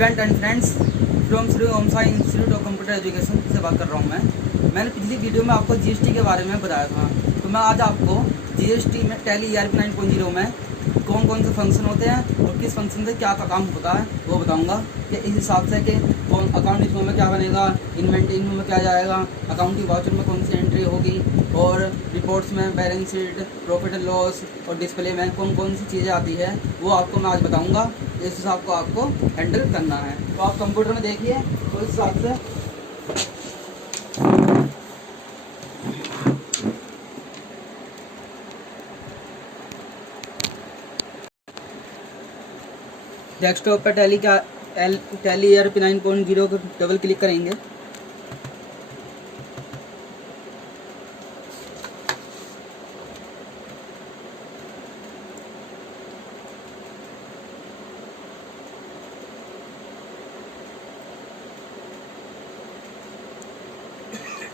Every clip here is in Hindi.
Student and friends from Shri Om Sai institute of computer education से बात कर रहा हूँ मैंने पिछली वीडियो में आपको जीएसटी के बारे में बताया था। तो मैं आज आपको जीएसटी में टैली ERP 9.0 में कौन कौन से फंक्शन होते हैं और किस फंक्शन से क्या काम होता है वो बताऊंगा कि इस हिसाब से कि कौन अकाउंट इन्फो में क्या बनेगा, इन्वेंट्री इन्फो में क्या जाएगा, अकाउंटिंग वाउचर में कौन सी एंट्री होगी और रिपोर्ट्स में balance sheet, profit and loss और डिस्प्ले में कौन कौन सी चीज़ें आती है वो आपको मैं आज बताऊंगा। इस हिसाब को आपको हैंडल करना है। तो आप कंप्यूटर में देखिए तो इस हिसाब से डेस्कटॉप पर टैली ERP 9.0 को डबल क्लिक करेंगे।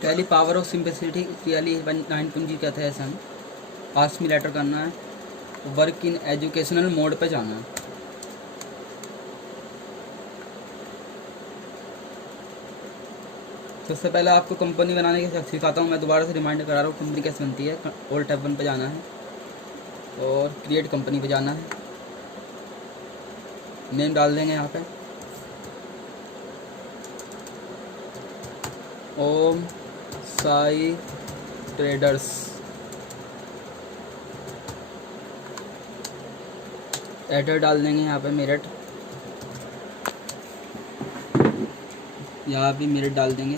Tally power of simplicity tally 9.0 कहते हैं। ऐसा हम पास में लेटर करना है, वर्क इन एजुकेशनल मोड पे जाना है। सबसे पहले आपको कंपनी बनाने की सिखाता हूँ। मैं दोबारा से रिमाइंडर करा रहा हूँ कंपनी कैसे बनती है। ऑल टैब 1 पे जाना है और क्रिएट कंपनी पे जाना है। नेम डाल देंगे यहाँ पे ओम साई ट्रेडर्स। एड्रेस डाल देंगे यहाँ पे मेरठ, यहाँ भी मेरठ डाल देंगे।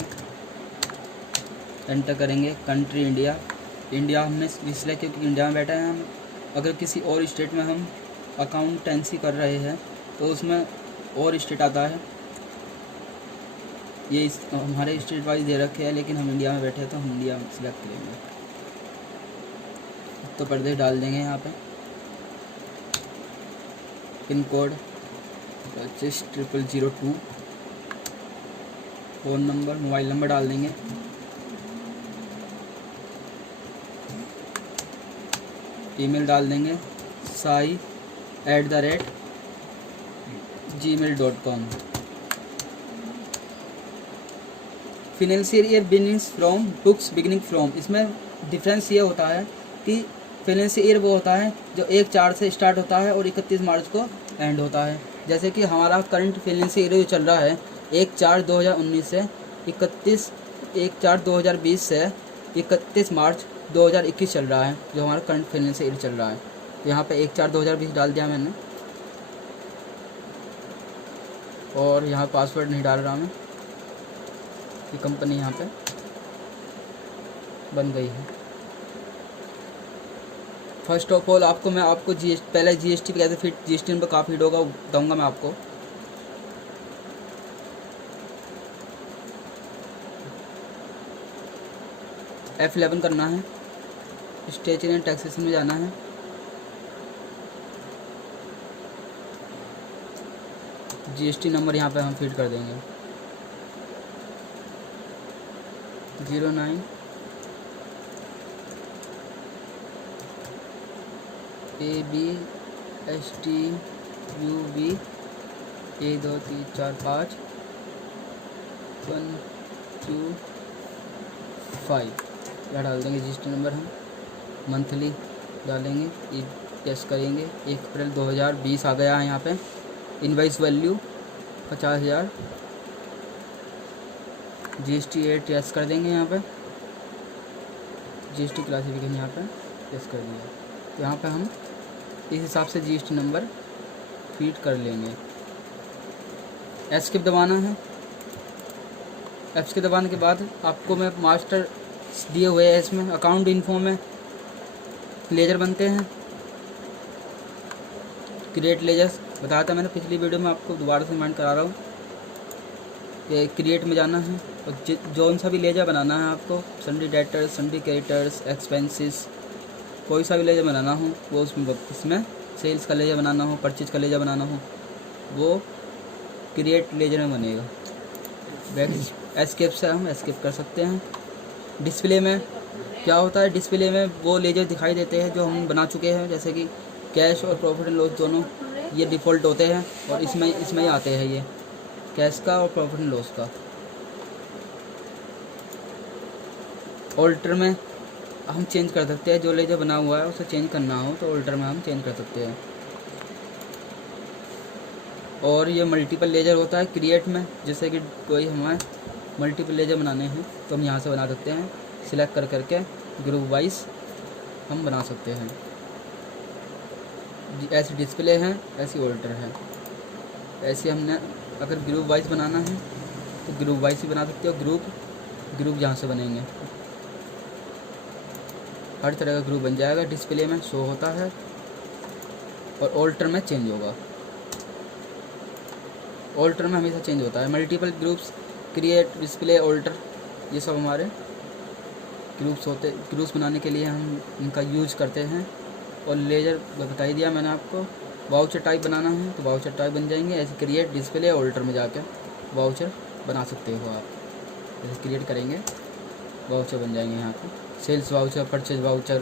एंटर करेंगे। कंट्री इंडिया हमने इसलिए क्योंकि इंडिया में बैठा है। हम अगर किसी और स्टेट में हम अकाउंटेंसी कर रहे हैं तो उसमें और स्टेट आता है। ये हमारे स्टेट वाइज दे रखे हैं, लेकिन हम इंडिया में बैठे हैं तो हम इंडिया सेलेक्ट करेंगे। उत्तर प्रदेश डाल देंगे यहाँ पे। Pin code 250002। Phone number, mobile number डाल देंगे। ईमेल डाल देंगे sai@gmail.com। Financial year beginnings from books beginning from. इसमें डिफरेंस ये होता है कि फिनेंशियल ईयर वो होता है जो 1/4 से स्टार्ट होता है और 31 मार्च को एंड होता है। जैसे कि हमारा करंट फिनेंशियल ईयर जो चल रहा है 1/4/2019 से 1/4/2020 से 31 मार्च 2021 चल रहा है, जो हमारा करंट फाइनेंशियल ईयर चल रहा है। तो यहाँ पे 1/4/2020 डाल दिया मैंने और यहाँ पासवर्ड नहीं डाल रहा मैं। ये कंपनी यहाँ पे बन गई है। फर्स्ट ऑफ ऑल मैं आपको पहले जीएसटी पे कैसे फिट जीएसटी नंबर कहाँ फिट होगा बताऊँगा मैं आपको। F11 करना है, स्टेचरी एंड टैक्सेशन में जाना है। जीएसटी नंबर यहाँ पे हम फिट कर देंगे 09 ABSTUV 1 2 3 4 5 1 2 5 यह डाल देंगे। जीएसटी नंबर हम मंथली डालेंगे, यस करेंगे। 1 अप्रैल 2020 आ गया है यहाँ पे। Invoice value 50,000। जीएसटी 8 यस कर देंगे यहाँ पे। जीएसटी क्लासिफिकेशन यहाँ पे यस कर दिया। तो यहाँ पे हम इस हिसाब से जीएसटी नंबर फीड कर लेंगे। एस्केप दबाना है। एस्केप दबाने के बाद आपको मैं मास्टर दिए हुए हैं। इसमें अकाउंट इन्फो में लेजर बनते हैं। क्रिएट लेजर्स बताया था मैंने पिछली वीडियो में, आपको दोबारा से रिमाइंड करा रहा हूँ कि क्रिएट में जाना है और जौन सा भी लेजर बनाना है आपको, सन्डी डेटर्स, सन्डी क्रेडिटर्स, एक्सपेंसेस, कोई सा भी लेजर बनाना हो वो इसमें सेल्स का लेजर बनाना हो, परचेज का लेजर बनाना हो वो क्रिएट लेजर में बनेगा। बैक एस्केप से हम एस्केप कर सकते हैं। डिस्प्ले में क्या होता है, डिस्प्ले में वो लेजर दिखाई देते हैं जो हम बना चुके हैं, जैसे कि कैश और प्रॉफिट एंड लॉस दोनों ये डिफ़ॉल्ट होते हैं और इसमें ही आते हैं ये। कैश का और प्रॉफिट एंड लॉस का। ऑल्टर में हम चेंज कर सकते हैं, जो लेजर बना हुआ है उसे चेंज करना हो तो ऑल्टर में हम चेंज कर सकते हैं। और ये मल्टीपल लेजर होता है क्रिएट में, जैसे कि कोई हमें मल्टीपल लेजर बनाने हैं तो हम यहाँ से बना सकते हैं, सिलेक्ट कर करके ग्रुप वाइज हम बना सकते हैं। ऐसी डिस्प्ले है, ऐसी ऑल्टर है। ऐसे हमने अगर ग्रुप वाइज बनाना है तो ग्रुप वाइज ही बना सकते हो। ग्रुप यहाँ से बनेंगे, हर तरह का ग्रुप बन जाएगा, डिस्प्ले में शो होता है और ऑल्टर में चेंज होगा। ऑल्टर में हमेशा चेंज होता है। Multiple groups, create, display, alter, ये सब हमारे ग्रुप्स होते। ग्रुप्स बनाने के लिए हम इनका यूज करते हैं। और लेजर बता ही दिया मैंने आपको। वाउचर टाइप बनाना है तो वाउचर टाइप बन जाएंगे। ऐसे क्रिएट, डिस्प्ले, ऑल्टर में जाकर वाउचर बना सकते हो आप। जैसे क्रिएट करेंगे वाउचर बन जाएंगे यहाँ पे। Sales voucher, purchase voucher,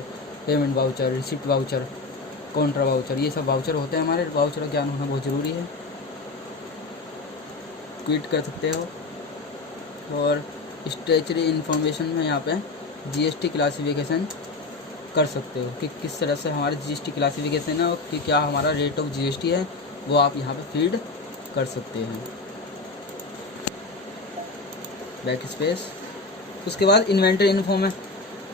payment voucher, receipt voucher, contra voucher, ये सब वाउचर होते हैं हमारे। वाउचर का ज्ञान होना बहुत ज़रूरी है। क्विट कर सकते हो। और स्टेचरी इन्फॉर्मेशन में यहाँ पे जीएसटी क्लासिफिकेशन कर सकते हो कि किस तरह से हमारे जीएसटी क्लासिफिकेशन है और कि क्या हमारा रेट ऑफ जीएसटी है, वो आप यहाँ पे फीड कर सकते हैं। Back space. उसके बाद इन्वेंटरी इन्फो में,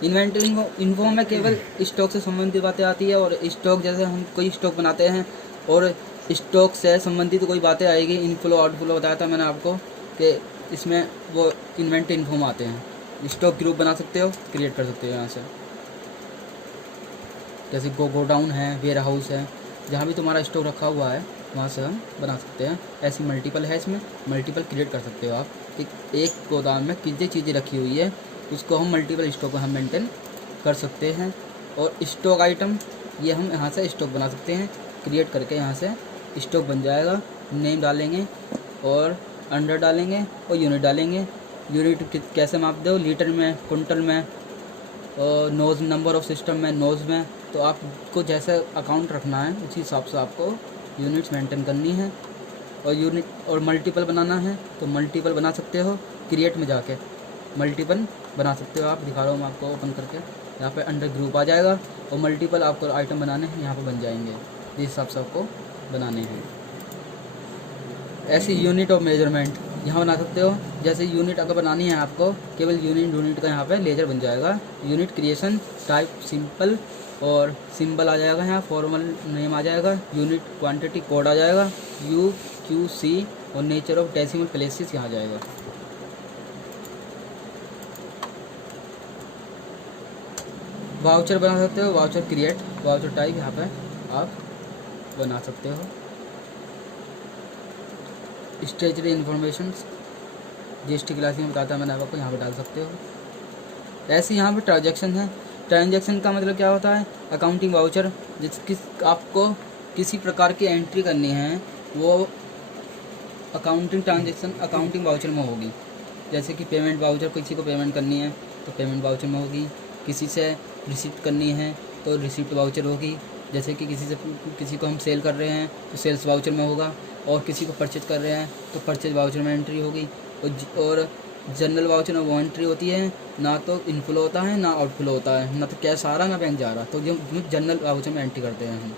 इन्वेंटरी इन्फो में केवल स्टॉक से संबंधित बातें आती है। और स्टॉक, जैसे हम कोई स्टॉक बनाते हैं और स्टॉक से संबंधित कोई बातें आएगी, इनफ्लो आउटफ्लो बताया था मैंने आपको कि इसमें वो इन्वेंटरी इन्फो में आते हैं। स्टॉक ग्रुप बना सकते हो, क्रिएट कर सकते हो यहाँ से। जैसे गोडाउन है, वेयर हाउस है, जहाँ भी तुम्हारा स्टॉक रखा हुआ है वहाँ से हम बना सकते हैं। ऐसी मल्टीपल है, इसमें मल्टीपल क्रिएट कर सकते हो आप। एक गोदाम में कितनी चीज़ें रखी हुई है उसको हम मल्टीपल स्टॉक में हम मेंटेन कर सकते हैं। और स्टॉक आइटम, ये हम यहाँ से स्टॉक बना सकते हैं, क्रिएट करके यहाँ से स्टॉक बन जाएगा। नेम डालेंगे और अंडर डालेंगे और यूनिट डालेंगे। यूनिट कैसे माप दो, लीटर में, कुंटल में, और नोज, नंबर ऑफ सिस्टम में, नोज में। तो आपको जैसे अकाउंट रखना है उसी हिसाब से आपको यूनिट्स मेंटेन करनी है। और यूनिट और मल्टीपल बनाना है तो मल्टीपल बना सकते हो, क्रिएट में जाके मल्टीपल बना सकते हो आप। दिखा रहा हूँ मैं आपको ओपन करके। यहाँ पे अंडर ग्रुप आ जाएगा और मल्टीपल आपको आइटम बनाने हैं, यहाँ पे बन जाएंगे जिस हिसाब से आपको बनाने हैं। ऐसी यूनिट ऑफ मेजरमेंट यहाँ बना सकते हो। जैसे यूनिट अगर बनानी है आपको, केवल यूनिट का यहाँ पे लेजर बन जाएगा। यूनिट क्रिएशन टाइप सिंपल और सिंबल आ जाएगा, यहाँ फॉर्मल नेम आ जाएगा, यूनिट क्वांटिटी कोड आ जाएगा, UQC और नेचर ऑफ डेसिमल प्लेसेस यहाँ आ जाएगा। वाउचर बना सकते हो, वाउचर क्रिएट, वाउचर टाइप यहाँ पे आप बना सकते हो। स्टेचरी इन्फॉर्मेशन जीएसटी क्लास में बताता मैंने आपको, यहाँ पे डाल सकते हो। ऐसे यहाँ पे ट्रांजैक्शन है। ट्रांजैक्शन का मतलब क्या होता है, अकाउंटिंग वाउचर। आपको किसी प्रकार की एंट्री करनी है वो अकाउंटिंग ट्रांजैक्शन अकाउंटिंग वाउचर में होगी। जैसे कि पेमेंट वाउचर, किसी को पेमेंट करनी है तो पेमेंट वाउचर में होगी। किसी से रिसिप्ट करनी है तो रिसिप्ट वाउचर होगी। जैसे कि किसी को हम सेल कर रहे हैं तो सेल्स वाउचर में होगा। और किसी को परचेज कर रहे हैं तो परचेज वाउचर में एंट्री होगी। और जनरल वाउचर में वो एंट्री होती है, ना तो इनफ्लो होता है ना आउटफ्लो होता है, ना तो कैश आ रहा ना बैंक जा रहा। तो जो जनरल वाउचर में एंट्री करते हैं हम।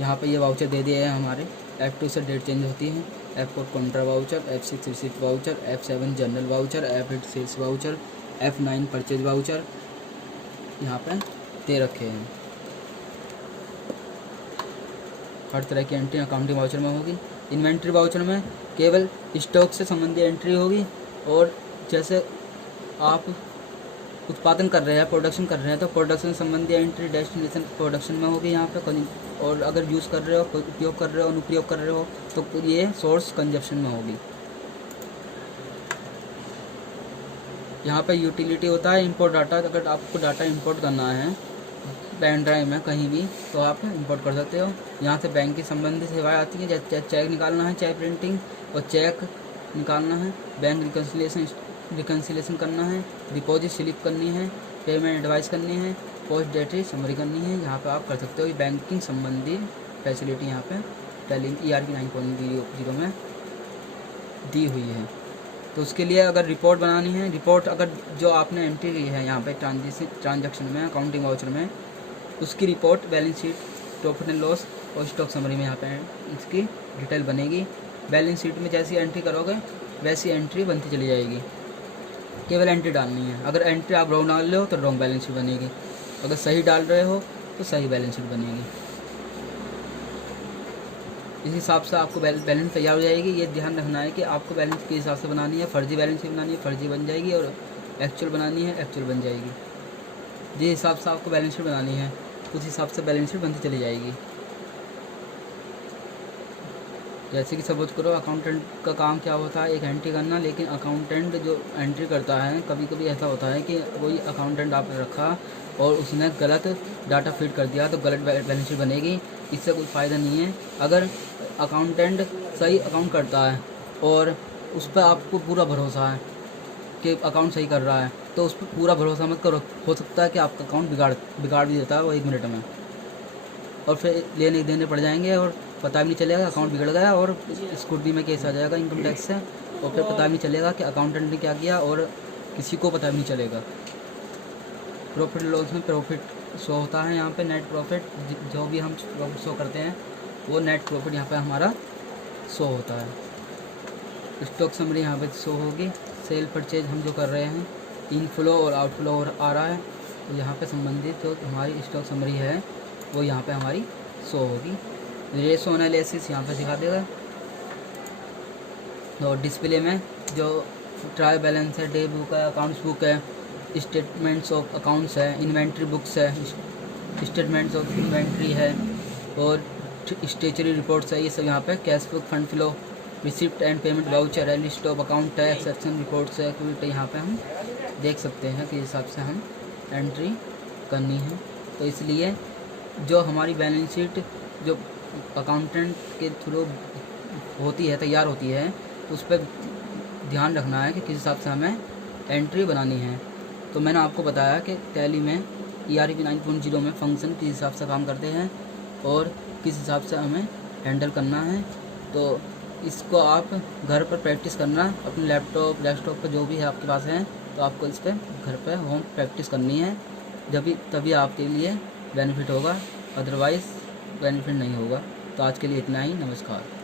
यहाँ पे ये वाउचर दे दिए हैं हमारे। F2 से डेट चेंज होती है। F4 contra voucher, F6 receipt voucher, F7 journal voucher, F8 sales voucher, F9 purchase voucher यहाँ पे दे रखे हैं। हर तरह की एंट्री अकाउंटिंग वाउचर में होगी। इन्वेंट्री वाउचर में केवल स्टॉक से संबंधित एंट्री होगी। और जैसे आप उत्पादन कर रहे हैं, प्रोडक्शन कर रहे हैं तो प्रोडक्शन संबंधी एंट्री डेस्टिनेशन प्रोडक्शन में होगी यहाँ पे। और अगर यूज़ कर रहे हो, उपयोग कर रहे हो, अनुप्रयोग कर रहे हो तो ये सोर्स कंजप्शन में होगी। यहाँ पे यूटिलिटी होता है, इंपोर्ट डाटा। अगर आपको डाटा इंपोर्ट करना है पेन ड्राइव में कहीं भी तो आप इंपोर्ट कर सकते हो। यहाँ से बैंक की संबंधित सेवाएं आती हैं, जैसे चेक निकालना है, चेक प्रिंटिंग और चेक निकालना है, बैंक रिकन्सिलेशन करना है, डिपॉजिट स्लिप करनी है, पेमेंट एडवाइस करनी है, पोस्ट डेटरी समरी करनी है। यहाँ पे आप कर सकते हो। ये बैंकिंग संबंधी फैसिलिटी यहाँ पे टेली ERP 9.0 में दी हुई है। तो उसके लिए अगर रिपोर्ट बनानी है, रिपोर्ट अगर जो आपने एंट्री की है यहाँ पे ट्रांजैक्शन में, अकाउंटिंग वाउचर में, उसकी report balance sheet, profit and loss और स्टॉक समरी में यहाँ पे इसकी डिटेल बनेगी। बैलेंस शीट में जैसी एंट्री करोगे वैसी एंट्री बनती चली जाएगी, केवल एंट्री डालनी है। अगर एंट्री आप रॉन्ग डाल रहे हो तो रॉन्ग बैलेंस शीट बनेगी, अगर सही डाल रहे हो तो सही बैलेंस शीट बनेगी। इस हिसाब से आपको बैलेंस तैयार हो जाएगी। ये ध्यान रखना है कि आपको बैलेंस के हिसाब से बनानी है। फर्जी बैलेंस शीट बनानी है, फर्जी बन जाएगी, और एक्चुअल बनानी है, एक्चुअल बन जाएगी। जिस हिसाब से आपको बैलेंस शीट बनानी है उस हिसाब से बैलेंस शीट बनती चली जाएगी। जैसे कि सपोज करो अकाउंटेंट का काम क्या होता है, एक एंट्री करना, लेकिन अकाउंटेंट जो एंट्री करता है, कभी कभी ऐसा होता है कि कोई अकाउंटेंट आपने रखा और उसने गलत डाटा फीड कर दिया तो गलत बैलेंस शीट बनेगी। इससे कोई फ़ायदा नहीं है। अगर अकाउंटेंट सही अकाउंट करता है और उस पर आपको पूरा भरोसा है कि अकाउंट सही कर रहा है, तो उस पर पूरा भरोसा मत करो। हो सकता है कि आपका अकाउंट बिगाड़ भी देता है वो 1 मिनट में, और फिर लेने देने पड़ जाएंगे और पता भी नहीं चलेगा अकाउंट बिगड़ गया, और स्कूटी में केस आ जाएगा इनकम टैक्स से, और फिर पता भी नहीं चलेगा कि अकाउंटेंट ने क्या किया, और किसी को पता भी नहीं चलेगा। प्रॉफिट लॉस में प्रॉफिट शो होता है यहाँ पे, नेट प्रॉफिट जो भी हम प्रॉफिट शो करते हैं वो नेट प्रॉफिट यहाँ पे हमारा शो होता है। स्टॉक समरी यहाँ पे शो होगी। सेल परचेज हम जो कर रहे हैं, इनफ्लो और आउटफ्लो आ रहा है, तो यहाँ पे संबंधित जो हमारी स्टॉक समरी है वो यहाँ पे हमारी शो होगी। रेशो एनालिसिस यहाँ पे दिखा देगा। और डिस्प्ले में जो ट्रायल बैलेंस है, डे बुक है, अकाउंट्स बुक है, स्टेटमेंट्स ऑफ अकाउंट्स है, इन्वेंट्री बुक्स है, स्टेटमेंट्स ऑफ इन्वेंट्री है, और स्टेचरी रिपोर्ट्स है, ये सब यहाँ पे cash book, fund flow, receipt and payment voucher है, लिस्ट ऑफ अकाउंट है, एक्सेप्शन रिपोर्ट्स है, क्विट, यहाँ पे हम देख सकते हैं कि हिसाब से हम एंट्री करनी है। तो इसलिए जो हमारी बैलेंस शीट जो अकाउंटेंट के थ्रू होती है, तैयार होती है, तो उस पर ध्यान रखना है कि किस हिसाब से हमें एंट्री बनानी है। तो मैंने आपको बताया कि टैली में ERP 9.0 में फंक्शन किस हिसाब से काम करते हैं और किस हिसाब से हमें हैंडल करना है। तो इसको आप घर पर प्रैक्टिस करना, अपने लैपटॉप डेस्कटॉप पर जो भी है आपके पास है, तो आपको इस पर घर पर होम प्रैक्टिस करनी है, तभी आपके लिए बेनिफिट होगा, अदरवाइज़ बेनिफिट नहीं होगा। तो आज के लिए इतना ही। नमस्कार।